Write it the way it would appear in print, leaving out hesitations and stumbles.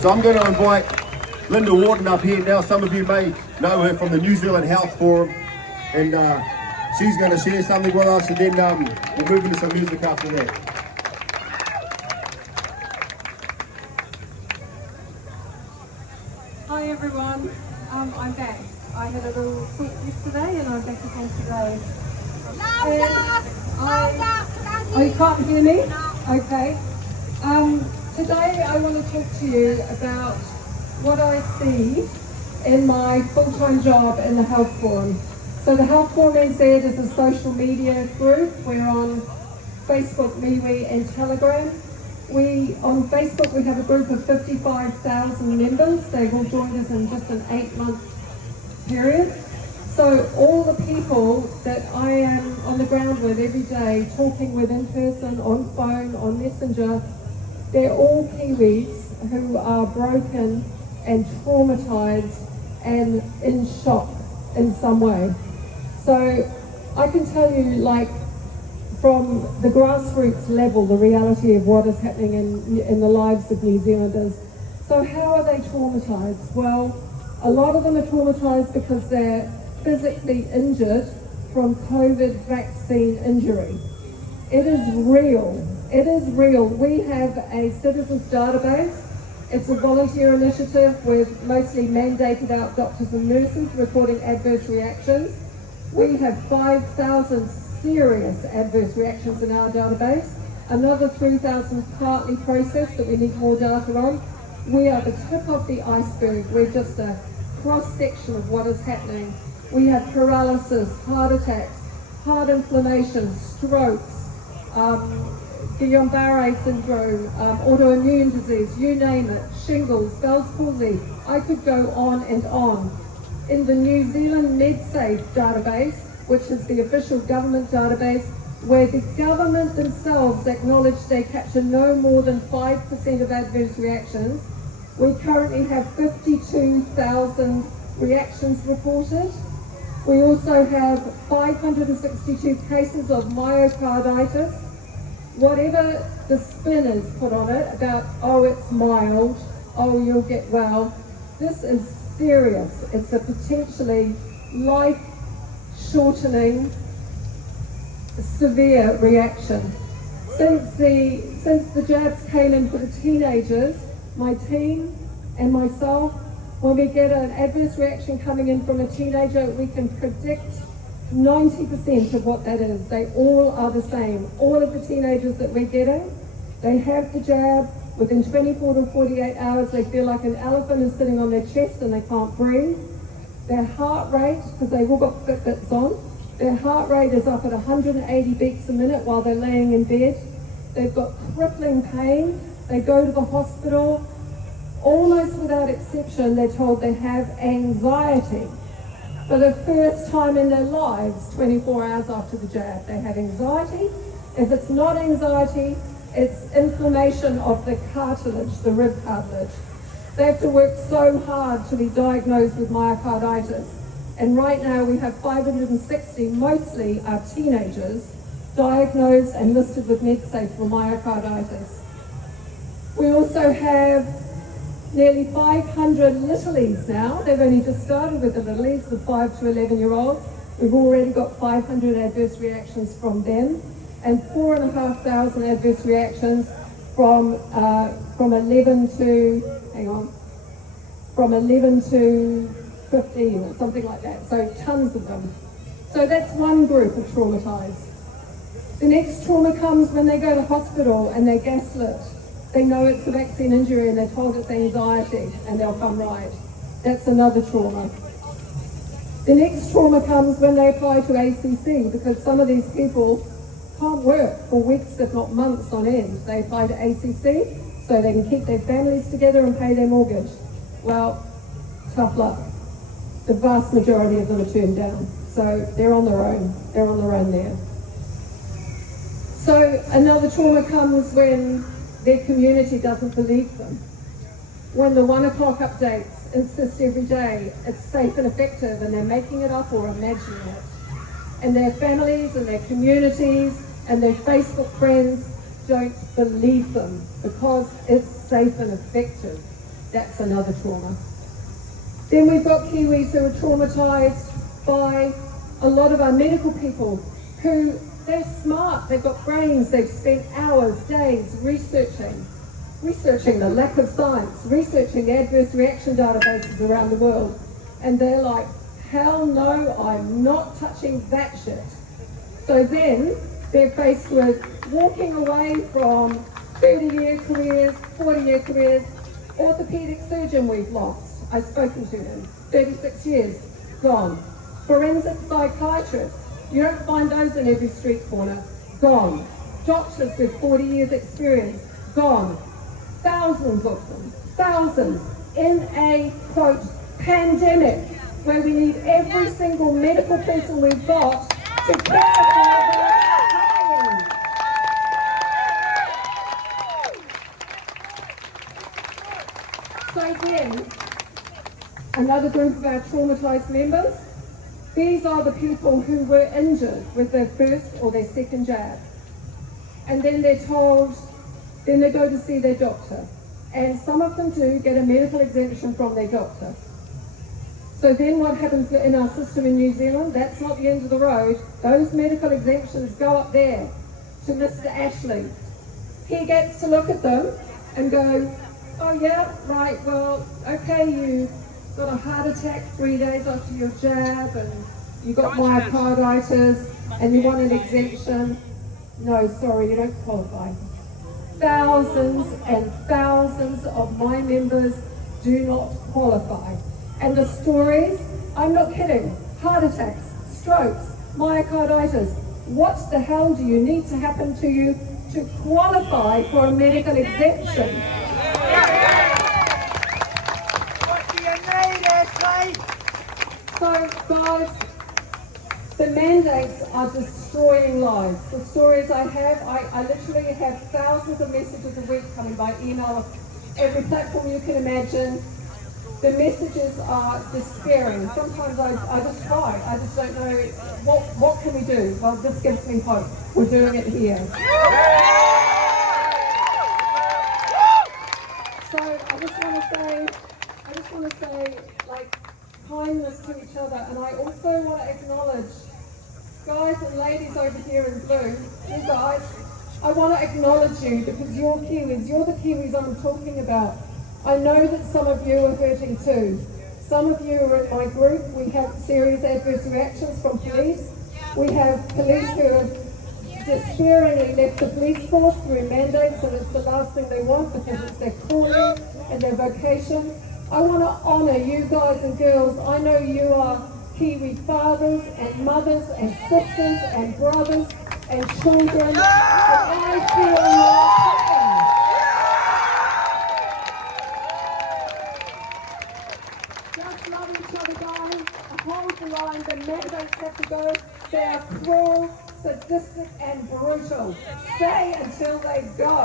So I'm going to invite Lynda Wharton up here now. Some of you may know her from the New Zealand Health Forum, and she's going to share something with us, and then we'll move into some music after that. Hi everyone, I'm back. I had a little tweet yesterday and I'm back again today. Oh, you can't hear me? Okay. Today I want to talk to you about what I see in my full-time job in the Health Forum. So the Health Forum NZ is a social media group. We're on Facebook, MeWe and Telegram. On Facebook we have a group of 55,000 members. They've all joined us in just an 8-month period. So all the people that I am on the ground with every day, talking with in person, on phone, on Messenger, they're all Kiwis who are broken and traumatised and in shock in some way. So I can tell you, like, from the grassroots level, the reality of what is happening in the lives of New Zealanders. So how are they traumatised? Well, a lot of them are traumatised because they're physically injured from COVID vaccine injury. It is real. It is real. We have a citizens database. It's a volunteer initiative with mostly mandated out doctors and nurses reporting adverse reactions. We have 5,000 serious adverse reactions in our database, another 3,000 partly processed that we need more data on. We are the tip of the iceberg. We're just a cross-section of what is happening. We have paralysis, heart attacks, heart inflammation, strokes, Guillain-Barré syndrome, autoimmune disease, you name it, shingles, Bell's palsy. I could go on and on. In the New Zealand MedSafe database, which is the official government database, where the government themselves acknowledge they capture no more than 5% of adverse reactions, we currently have 52,000 reactions reported. We also have 562 cases of myocarditis. Whatever the spin is put on it about, oh, it's mild, oh, you'll get well, this is serious. It's a potentially life-shortening, severe reaction. Since the jabs came in for the teenagers, my team and myself, when we get an adverse reaction coming in from a teenager, we can predict 90% of what that is. They all are the same. All of the teenagers that we're getting, they have the jab. Within 24 to 48 hours, they feel like an elephant is sitting on their chest and they can't breathe. Their heart rate, because they've all got Fitbits on, their heart rate is up at 180 beats a minute while they're laying in bed. They've got crippling pain. They go to the hospital. Almost without exception, they're told they have anxiety. For the first time in their lives, 24 hours after the jab, they have anxiety. If it's not anxiety, it's inflammation of the cartilage, the rib cartilage. They have to work so hard to be diagnosed with myocarditis. And right now we have 560, mostly are teenagers, diagnosed and listed with MedSafe for myocarditis. We also have nearly 500 littlies now. They've only just started with the littlies, the 5 to 11-year-olds. We've already got 500 adverse reactions from them, and 4,500 adverse reactions from 11 to 15 or something like that. So tons of them. So that's one group of traumatized. The next trauma comes when they go to hospital and they're gaslit. They know it's a vaccine injury and they're told it's anxiety and they'll come right. That's another trauma. The next trauma comes when they apply to ACC, because some of these people can't work for weeks, if not months on end. They apply to ACC so they can keep their families together and pay their mortgage. Well, tough luck. The vast majority of them are turned down. So they're on their own. They're on their own there. So another trauma comes when their community doesn't believe them. When the 1 o'clock updates insist every day it's safe and effective and they're making it up or imagining it. And their families and their communities and their Facebook friends don't believe them because it's safe and effective. That's another trauma. Then we've got Kiwis who are traumatised by a lot of our medical people who, they're smart, they've got brains, they've spent hours, days researching the lack of science, researching adverse reaction databases around the world. And they're like, hell no, I'm not touching that shit. So then they're faced with walking away from 30-year careers, 40-year careers. Orthopedic surgeon we've lost. I've spoken to him. 36 years, gone. Forensic psychiatrist. You don't find those in every street corner. Gone. Doctors with 40 years experience. Gone. Thousands of them. Thousands. In a, quote, pandemic, where we need every single medical person we've got to care for those dying. So then, another group of our traumatised members, these are the people who were injured with their first or their second jab. And then they're told, then they go to see their doctor. And some of them do get a medical exemption from their doctor. So then what happens in our system in New Zealand, that's not the end of the road. Those medical exemptions go up there to Mr. Ashley. He gets to look at them and go, oh yeah, right, well, okay, you got a heart attack 3 days after your jab and you got myocarditis and you want an exemption. No, sorry, you don't qualify. Thousands and thousands of my members do not qualify. And the stories, I'm not kidding, heart attacks, strokes, myocarditis. What the hell do you need to happen to you to qualify for a medical exemption? What do you need, Ashley? So guys, the mandates are destroying lives. The stories I have, I literally have thousands of messages a week coming by email, every platform you can imagine. The messages are despairing. Sometimes I just cry. I just don't know, what can we do? Well, this gives me hope. We're doing it here. So I just want to say, like, kindness to each other. And I also want to acknowledge guys and ladies over here in blue, you guys, I want to acknowledge you because you're Kiwis. You're the Kiwis I'm talking about. I know that some of you are hurting too. Some of you are in my group. We have serious adverse reactions from police. We have police who have despairingly left the police force through mandates, and it's the last thing they want because it's their calling and their vocation. I want to honour you guys and girls. I know you are Kiwi fathers and mothers and sisters and brothers and children, and I feel your pain. Just love each other, guys. Hold the line. The mandates have to go. They are cruel, sadistic, and brutal. Stay until they go.